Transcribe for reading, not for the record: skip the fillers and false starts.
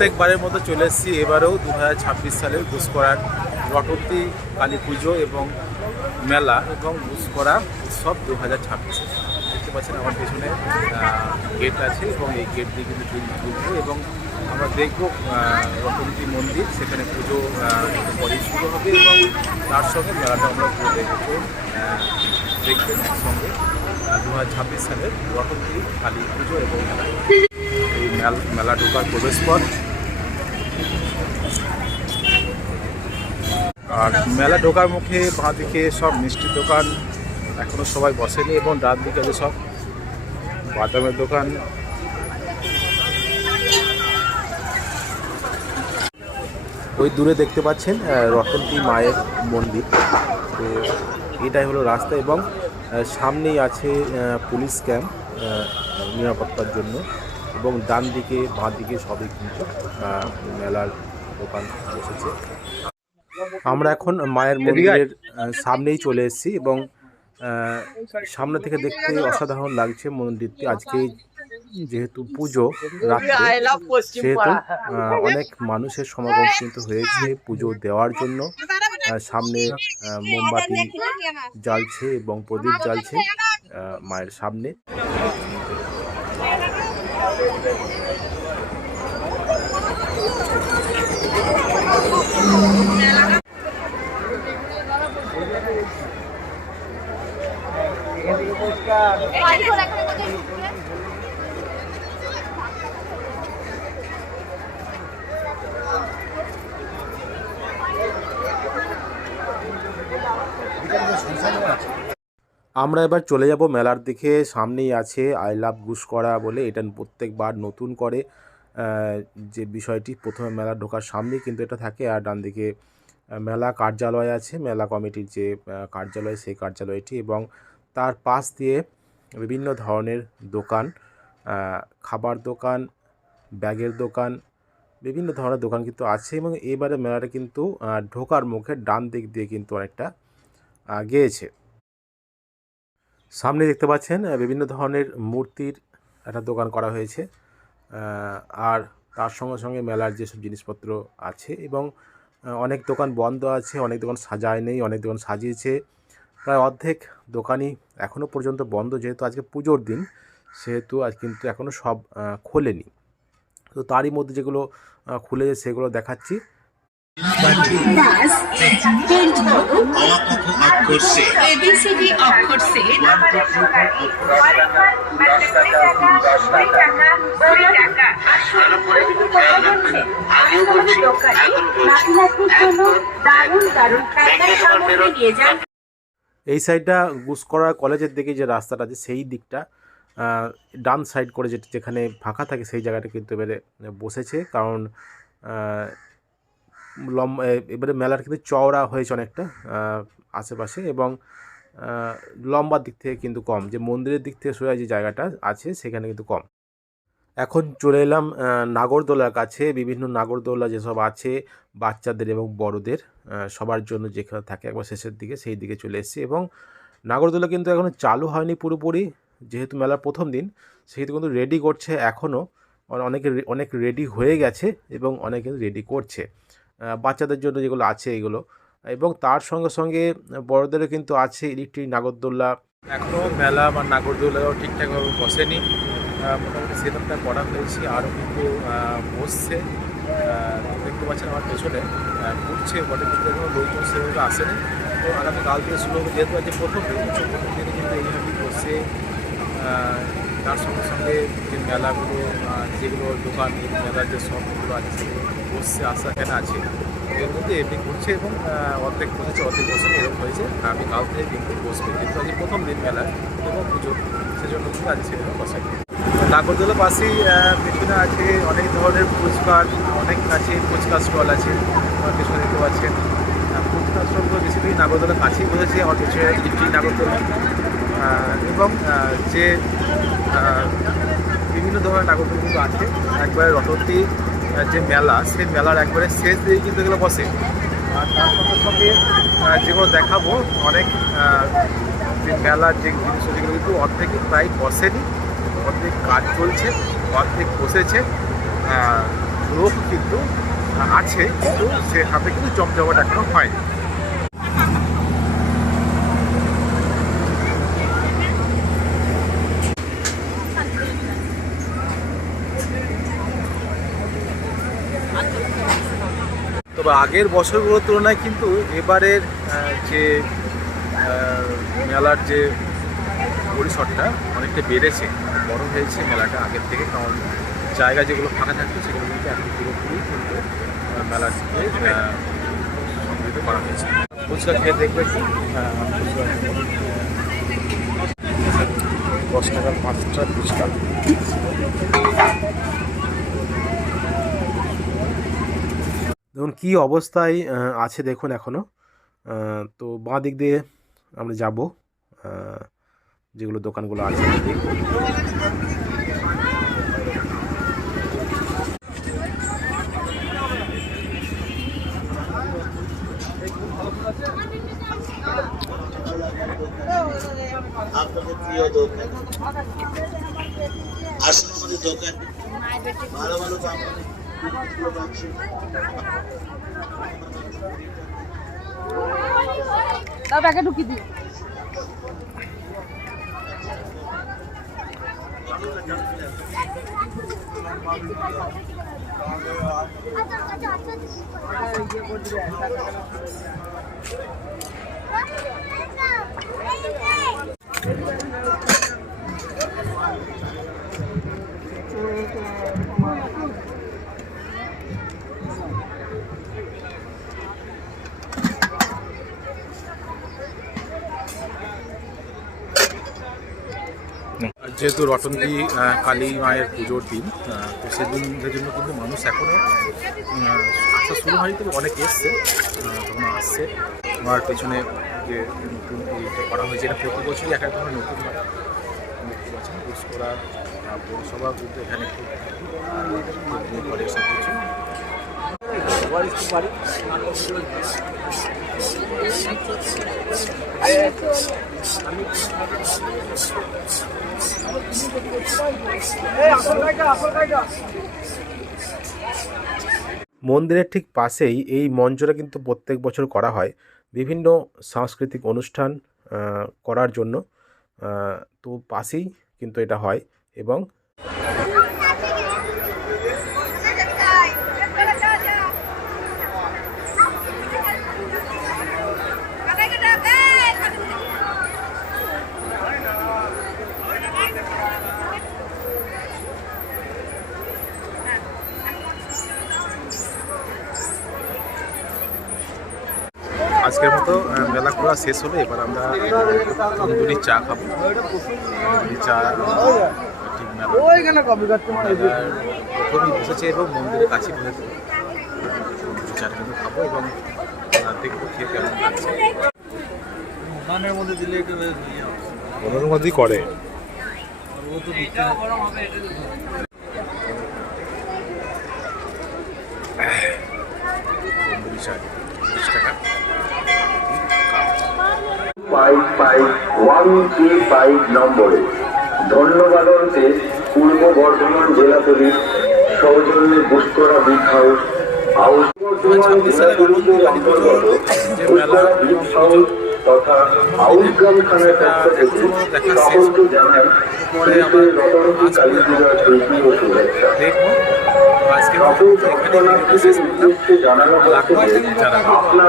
প্রত্যেকবারের মতো চলে এসেছি এবারেও 2026 সালের ঘুষকরার রটন্তী কালী পুজো এবং মেলা এবং ঘুষকরা উৎসব 2026। দেখতে পাচ্ছেন আমার পেছনে গেট আছে এবং এই গেট দিয়ে কিন্তু ঢুকবে এবং আমরা দেখব রটন্তী মন্দির, সেখানে পুজো পরেই শুরু হবে এবং তার সঙ্গে মেলাটা আমরা ঘুরে দেখবো। দেখবেন একসঙ্গে 2026 সালের রটন্তী কালী পুজো এবং মেলা। এই মেলা ঢোকার প্রবেশপথ। আর মেলা ঢোকার মুখে বাঁ দিকে সব মিষ্টির দোকান, এখনও সবাই বসেনি, এবং ডান দিকে আছে সব বাদামের দোকান। ওই দূরে দেখতে পাচ্ছেন রটন্তী মায়ের মন্দির। তো এটাই হলো রাস্তা এবং সামনেই আছে পুলিশ ক্যাম্প নিরাপত্তার জন্য, এবং ডান দিকে বাঁ দিকে সবই কিন্তু মেলার দোকান বসেছে। আমরা এখন মায়ের মন্দিরের সামনেই চলে এসেছি এবং সামনে থেকে দেখতে অসাধারণ লাগছে মন্দিরটি। আজকে যেহেতু পুজো রাত্রে, সেহেতু অনেক মানুষের সমাগম কিন্তু হয়েছে পুজো দেওয়ার জন্য। সামনে মোমবাতি জ্বালছে এবং প্রদীপ জ্বালছে মায়ের সামনে। আমরা এবার চলে যাব মেলার দিকে। সামনেই আছে আই লাভ ঘুষকরা বলে, এটা প্রত্যেকবার নতুন করে যে বিষয়টি। প্রথমে মেলা ঢোকার সামনেই কিন্তু এটা থাকে, আর ডান দিকে মেলা কার্যালয় আছে, মেলা কমিটির যে কার্যালয়, সেই কার্যালয়টি, এবং তার পাশ দিয়ে বিভিন্ন ধরনের দোকান, খাবার দোকান, ব্যাগের দোকান, বিভিন্ন ধরনের দোকান কিন্তু আছে। এবং এবারে মেলাটা কিন্তু ঢোকার মুখে ডান দিক দিয়ে কিন্তু অনেকটা গিয়েছে। সামনে দেখতে পাচ্ছেন বিভিন্ন ধরনের মূর্তির একটা দোকান করা হয়েছে, আর তার সঙ্গে সঙ্গে মেলার যেসব জিনিসপত্র আছে, এবং অনেক দোকান বন্ধ আছে, অনেক দোকান সাজায় নেই, অনেক দোকান সাজিয়েছে। প্রায় অর্ধেক দোকানই এখনও পর্যন্ত বন্ধ, যেহেতু আজকে পুজোর দিন, সেহেতু আজ কিন্তু এখনও সব খোলেনি। তো তারই মধ্যে যেগুলো খুলেছে সেগুলো দেখাচ্ছি। এই সাইডটা ঘুষকরা কলেজের দিকে যে রাস্তাটা আছে, সেই দিকটা ডান সাইড করে যেখানে ফাঁকা থাকে সেই জায়গাটা কিন্তু এবারে বসেছে, কারণ এবারে মেলার কিন্তু চওড়া হয়েছে অনেকটা আশেপাশে, এবং লম্বার দিক থেকে কিন্তু কম, যে মন্দিরের দিক থেকে সোজা যে জায়গাটা আছে সেখানে কিন্তু কম। এখন চলে এলাম নাগরদোলার কাছে। বিভিন্ন নাগরদোলা যেসব আছে বাচ্চাদের এবং বড়দের সবার জন্য, যেখানে থাকে একবার শেষের দিকে, সেই দিকে চলে এসেছি। এবং নাগরদোলা কিন্তু এখনও চালু হয়নি পুরোপুরি, যেহেতু মেলার প্রথম দিন, সেহেতু কিন্তু রেডি করছে এখনও। অনেক রেডি হয়ে গেছে এবং অনেকে রেডি করছে বাচ্চাদের জন্য যেগুলো আছে এগুলো, এবং তার সঙ্গে সঙ্গে বড়দেরও কিন্তু আছে ইলেকট্রিক নাগরদোলা। এখনও মেলা বা নাগরদোলাও ঠিকঠাকভাবে বসেনি, মোটামুটি সেটআপটা করা হয়েছে, আরও কিন্তু বসছে। দেখতে পাচ্ছেন আমার পেছনে ঘুরছে বটে, কিন্তু এখনও লোকজন সেভাবে আসেনি। তো আগামী কাল থেকে শুরু হবে, যেহেতু আজকে প্রথম দিনে কিন্তু এইভাবেই বসছে। তার সঙ্গে সঙ্গে যে মেলাগুলো, যেগুলো দোকান, মেলার যে শপগুলো আছে সেগুলো বসছে, আশা কেনা আছে, এর মধ্যে এমনি ঘুরছে, এবং অর্ধেক বসেছে অর্ধেক বসেনি, এরকম হয়েছে। আমি কাল থেকে কিন্তু বসবে, কিন্তু আজকে প্রথম দিন মেলার এবং পুজো, সেজন্য কিন্তু আজকে সেখানে বসে। নাগরদোলার পাশেই পেছনে আছে অনেক ধরনের ফুচকার, অনেক আছে ফুচকার স্টল আছে, আমার পেছনে দেখতে পাচ্ছেন। ফুচকার স্টলগুলো বেশিরভাগই নাগরদোলার কাছেই বসেছে, আমার পেছনে ইলেকট্রিক নাগরদোলা, এবং যে বিভিন্ন ধরনের নাগরদোলা কিন্তু আছে। একবারে রটন্তী যে মেলা, সেই মেলার একবারে শেষ দিয়ে কিন্তু এগুলো বসে। আর তার সঙ্গে সঙ্গে যেগুলো দেখাবো, অনেক যে মেলার যে জিনিস, যেগুলো কিন্তু অর্ধেকই প্রায় বসেনি, অর্ধেক কাজ চলছে, অর্ধেক বসেছে। লোক কিন্তু আছে, কিন্তু সেভাবে কিন্তু জমজমাট এখনো হয়নি। তবে আগের বছরগুলোর তুলনায় কিন্তু এবারের যে মেলার যে পরিসরটা অনেকটা বেড়েছে, বড় হয়েছে মেলাটা আগের থেকে। কারণ জায়গা যেগুলো ফাঁকা থাকতো সেগুলো কিন্তু এখন পুরোপুরি কিন্তু মেলাকে সমৃদ্ধ করা হয়েছে। ফুচকা খেয়ে দেখবে কি 10 টাকার 5টা ফুচকা। দেখুন কী অবস্থায় আছে দেখুন এখনও। তো বাঁ দিক দিয়ে আমরা যাব, যেগুলো দোকানগুলো আছে দেখব। আপনাদের প্রিয় দোকান, আসুন আমাদের দোকান, ভালো ভালো দাম ব্যাগে ঢুকি দিই। যেহেতু রটন্তী কালী মায়ের পুজোর দিন, তো সেদিনের জন্য কিন্তু মানুষ এখনও আসা শুরু হয়নি, তবে অনেক এসছে, তখন আসছে। আমার পেছনে যে নতুন এইটা করা হয়েছে, এটা প্রতি বছরই এক এক ধরনের নতুন হয়। দেখতে পাচ্ছেন ঘুষকরা পৌরসভা কিন্তু এখানে খুব করে সব কিছু। মন্দিরের ঠিক পাশেই এই মঞ্চটা কিন্তু প্রত্যেক বছর করা হয় বিভিন্ন সাংস্কৃতিক অনুষ্ঠান করার জন্য। তো পাশেই কিন্তু এটা হয় এবং আজকের মতো মেলা ঘোরা শেষ হলো। এবার আমরা তন্দুরি চা খাবো। চা ঠিক মেলা প্রথমেই বসেছে এবং মন্দিরের কাছে বসেছে। চাটা কিন্তু খাবো এবং দেখবো খেয়ে কেমন লাগছে। দোকানের মধ্যে দিলে একটু মনের মধ্যেই করে। তন্দুরি চা 30 টাকা। 55135 নম্বরে ধন্যবাদ অন্তে পূর্ব বর্ধমান জেলা পুলিশ সৌজন্যে বুস্তরা বিগ হাউস তথা আউসগ্রাম থানার পক্ষ থেকে সকলকে জানাই রতনতী কালী পূজার প্রীতি ও শুভেচ্ছা। সকল জানানো হচ্ছে আপনারা